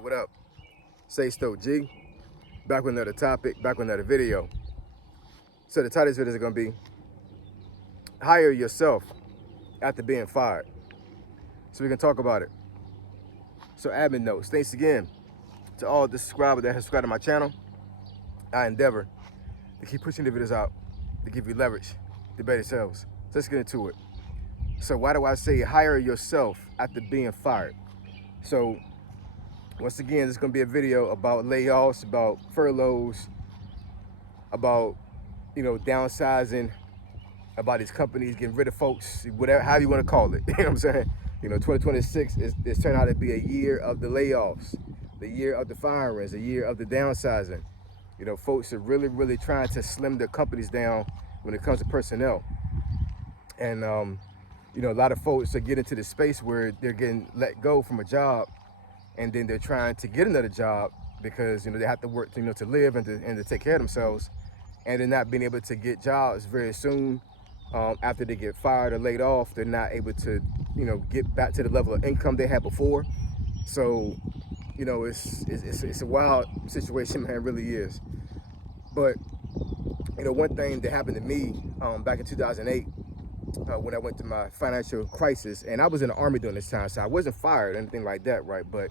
What up? Say Stoke G. Back with another topic, back with another video. So the title of this video is going to be hire yourself after being fired. So we can talk about it. So admin notes. Thanks again to all the subscribers that have subscribed to my channel. I endeavor to keep pushing the videos out to give you leverage to better yourselves. So let's get into it. So why do I say hire yourself after being fired? So once again, this is going to be a video about layoffs, about furloughs, about, downsizing, about these companies getting rid of folks, whatever, however you want to call it. You know what I'm saying? 2026 is turned out to be a year of the layoffs, the year of the firings, the year of the downsizing. Folks are really trying to slim their companies down when it comes to personnel. And, a lot of folks are getting to the space where they're getting let go from a job, and then they're trying to get another job because they have to work to live and to take care of themselves, and they're not being able to get jobs very soon. After they get fired or laid off, they're not able to get back to the level of income they had before. So it's a wild situation, man. It really is. But one thing that happened to me back in 2008 when I went through my financial crisis, and I was in the Army during this time, so I wasn't fired or anything like that, right? But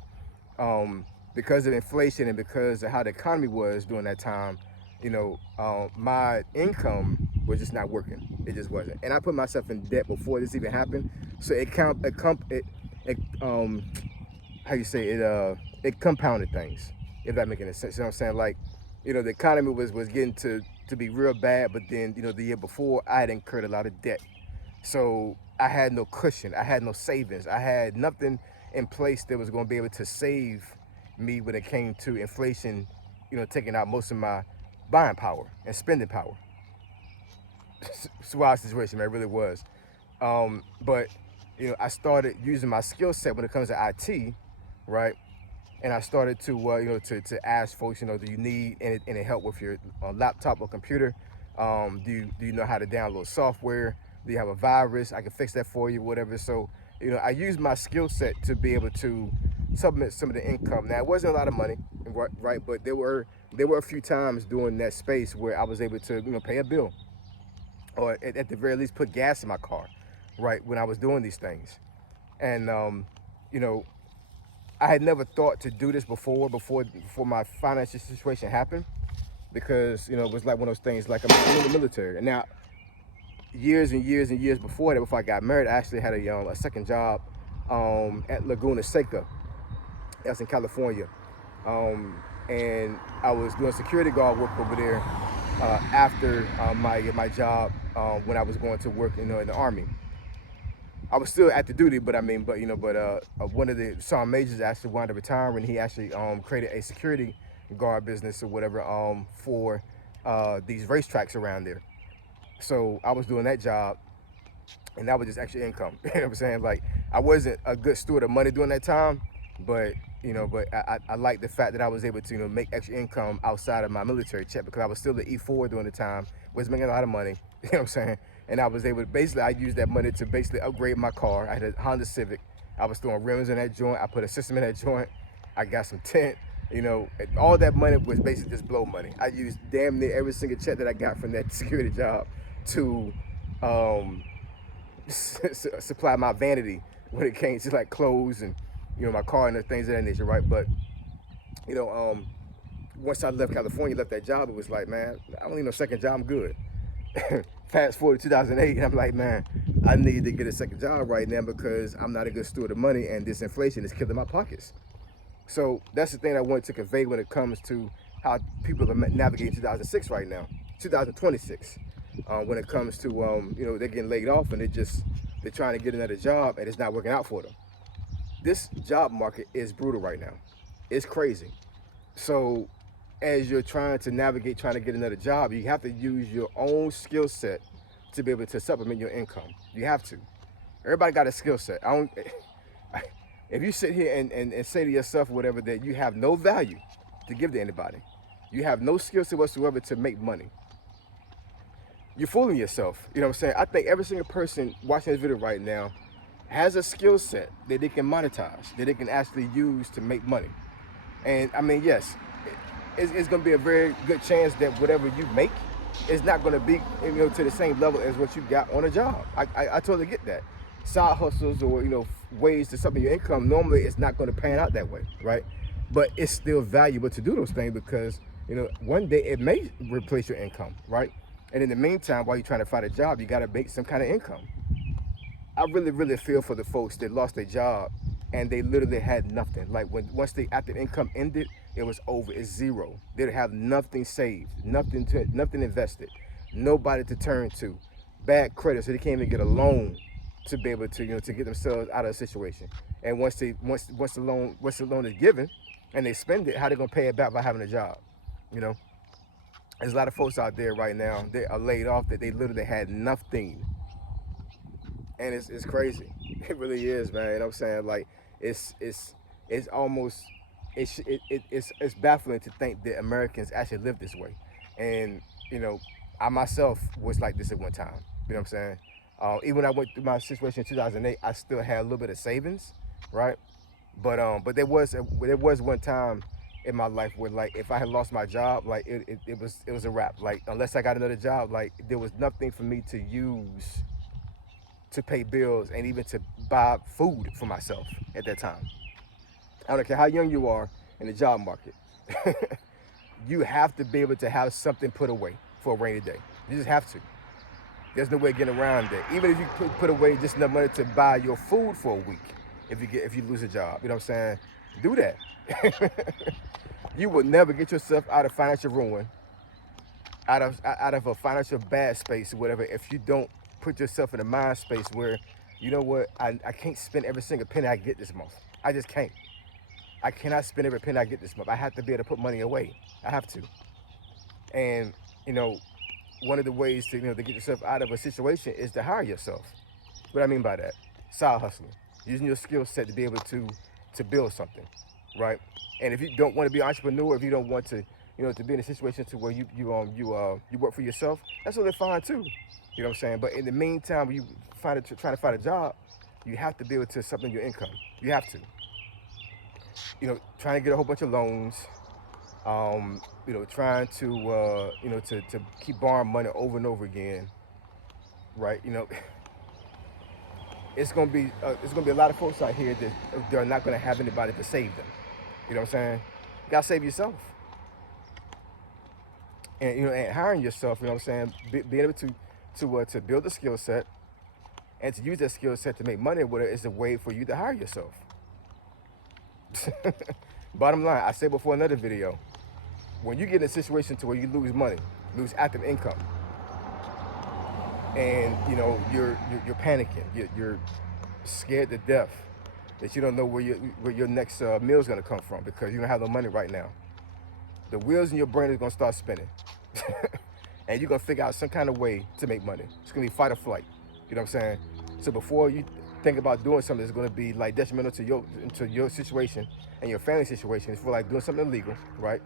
because of inflation and because of how the economy was during that time, my income was just not working. It just wasn't. And I put myself in debt before this even happened. So it compounded things, if that makes any sense. You know what I'm saying? Like, the economy was getting to be real bad, but then, the year before I had incurred a lot of debt. So I had no cushion, I had no savings, I had nothing in place that was going to be able to save me when it came to inflation, taking out most of my buying power and spending power. It's a wild situation, man, it really was. But I started using my skill set when it comes to IT, right? And I started to to ask folks, do you need any help with your laptop or computer? Do you know how to download software? Do you have a virus? I can fix that for you, whatever. So, I used my skill set to be able to supplement some of the income. Now, it wasn't a lot of money, right? But there were a few times during that space where I was able to, pay a bill, or at the very least put gas in my car, right? When I was doing these things. And, I had never thought to do this before my financial situation happened, because, it was like one of those things, like I'm in the military. And now, years and years before that, before I got married, I actually had a second job at Laguna Seca. That's in California. And I was doing security guard work over there after my job when I was going to work in the Army. I was still active duty, but one of the sergeant majors actually wanted to retire, and he actually created a security guard business or whatever for these racetracks around there. So I was doing that job, and that was just extra income. You know what I'm saying? Like, I wasn't a good steward of money during that time, but I like the fact that I was able to make extra income outside of my military check, because I was still the E4 during the time, was making a lot of money. You know what I'm saying? And I was able to I used that money to basically upgrade my car. I had a Honda Civic. I was throwing rims in that joint. I put a system in that joint. I got some tent. All that money was basically just blow money. I used damn near every single check that I got from that security job to supply my vanity when it came to like clothes and my car and the things of that nature, right? But once I left California, left that job, it was like, man, I don't need no second job, I'm good. Fast forward to 2008, and I'm like, man, I need to get a second job right now, because I'm not a good steward of money, and this inflation is killing my pockets. So that's the thing I wanted to convey when it comes to how people are navigating 2006 right now, 2026. When it comes to they're getting laid off, and they're trying to get another job, and it's not working out for them. This job market is brutal right now. It's crazy. So as you're trying to navigate, trying to get another job, you have to use your own skill set to be able to supplement your income. You have to. Everybody got a skill set. If you sit here and say to yourself, whatever, that you have no value to give to anybody, you have no skill set whatsoever to make money, you're fooling yourself. You know what I'm saying? I think every single person watching this video right now has a skill set that they can monetize, that they can actually use to make money. And I mean, yes, it's going to be a very good chance that whatever you make is not going to be, to the same level as what you got on a job. I totally get that. Side hustles or ways to supplement your income, normally it's not going to pan out that way, right? But it's still valuable to do those things because one day it may replace your income, right? And in the meantime, while you're trying to find a job, you got to make some kind of income. I really, really feel for the folks that lost their job and they literally had nothing. Like once the active income ended, it was over. It's zero. They'd have nothing saved, nothing invested, nobody to turn to, bad credit, so they can't even get a loan to be able to to get themselves out of a situation. And once the loan is given, and they spend it, how they gonna pay it back by having a job? You know, there's a lot of folks out there right now that are laid off that they literally had nothing, and it's crazy. It really is, man. You know what I'm saying? Like it's almost it's baffling to think that Americans actually live this way. And I myself was like this at one time. You know what I'm saying? Even when I went through my situation in 2008, I still had a little bit of savings, right? But there was one time in my life where, like, if I had lost my job, like it was a wrap. Like, unless I got another job, like there was nothing for me to use to pay bills and even to buy food for myself at that time. I don't care how young you are in the job market. You have to be able to have something put away for a rainy day. You just have to. There's no way getting around it. Even if you put away just enough money to buy your food for a week, if you lose a job, you know what I'm saying? Do that. You will never get yourself out of financial ruin, out of a financial bad space or whatever, if you don't put yourself in a mind space where, you know what, I can't spend every single penny I get this month. I just can't. I cannot spend every penny I get this month. I have to be able to put money away. I have to. And one of the ways to get yourself out of a situation is to hire yourself. What I mean by that, side hustling, using your skill set to be able to build something, right? And if you don't want to be an entrepreneur, if you don't want to to be in a situation to where you work for yourself, that's totally fine too. You know what I'm saying? But in the meantime, when you trying to find a job, you have to be able to supplement your income. You have to. Trying to get a whole bunch of loans, trying to to keep borrowing money over and over again, right? It's gonna be a lot of folks out here that they're not gonna have anybody to save them. You know what I'm saying? You gotta save yourself, and and hiring yourself. You know what I'm saying? Being able to build a skill set and to use that skill set to make money with it is a way for you to hire yourself. Bottom line, I said before another video, when you get in a situation to where you lose money, lose active income, and you're panicking, you're scared to death that you don't know where your next meal is gonna come from because you don't have no money right now. The wheels in your brain is gonna start spinning, and you're gonna figure out some kind of way to make money. It's gonna be fight or flight. You know what I'm saying? So before you think about doing something that's gonna be like detrimental to your situation and your family situation, it's for like doing something illegal, right?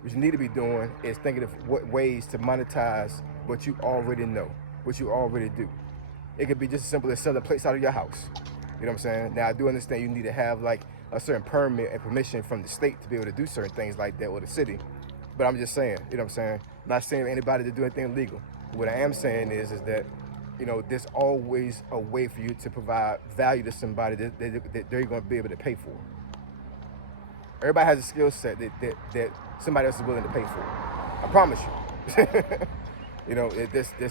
What you need to be doing is thinking of what ways to monetize what you already know, what you already do. It could be just as simple as selling plates out of your house. You know what I'm saying? Now, I do understand you need to have like a certain permit and permission from the state to be able to do certain things like that, or the city. But I'm just saying, you know what I'm saying? I'm not saying anybody to do anything illegal. What I am saying is that, there's always a way for you to provide value to somebody that they're going to be able to pay for. Everybody has a skill set that somebody else is willing to pay for. I promise you.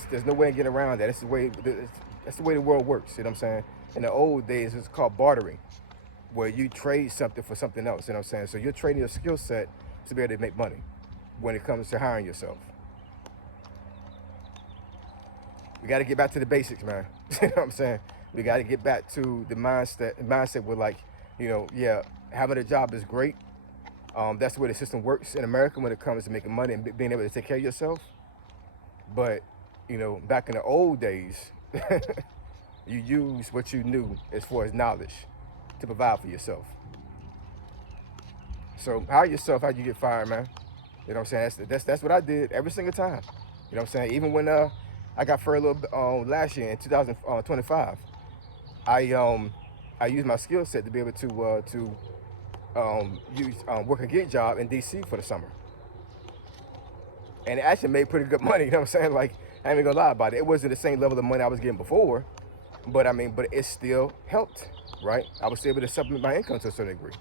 There's no way to get around that. That's the way the world works. You know what I'm saying? In the old days, it's called bartering, where you trade something for something else. You know what I'm saying? So you're trading your skill set to be able to make money when it comes to hiring yourself. We got to get back to the basics, man. You know what I'm saying? We got to get back to the mindset where, like, yeah, having a job is great. That's the way the system works in America when it comes to making money and being able to take care of yourself. But, back in the old days, you use what you knew as far as knowledge to provide for yourself. So hire yourself how you get fired, man. You know what I'm saying? That's what I did every single time. You know what I'm saying? Even when I got furloughed last year in 2025, I used my skill set to be able to work a gig job in DC for the summer. And it actually made pretty good money, you know what I'm saying? Like, I ain't even gonna lie about it. It wasn't the same level of money I was getting before, but but it still helped, right? I was still able to supplement my income to a certain degree.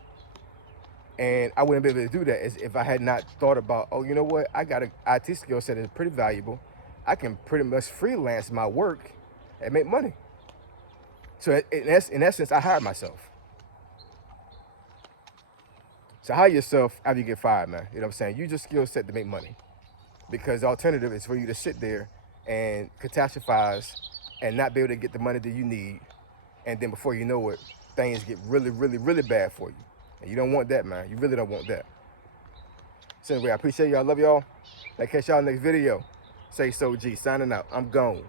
And I wouldn't be able to do that if I had not thought about, oh, you know what? I got an IT skill set that's pretty valuable. I can pretty much freelance my work and make money. So in essence, I hired myself. So hire yourself after you get fired, man. You know what I'm saying? Use your skill set to make money. Because the alternative is for you to sit there and catastrophize and not be able to get the money that you need. And then before you know it, things get really, really, really bad for you. And you don't want that, man. You really don't want that. So anyway, I appreciate y'all. I love y'all. I'll catch y'all next video. Say so G. Signing out. I'm gone.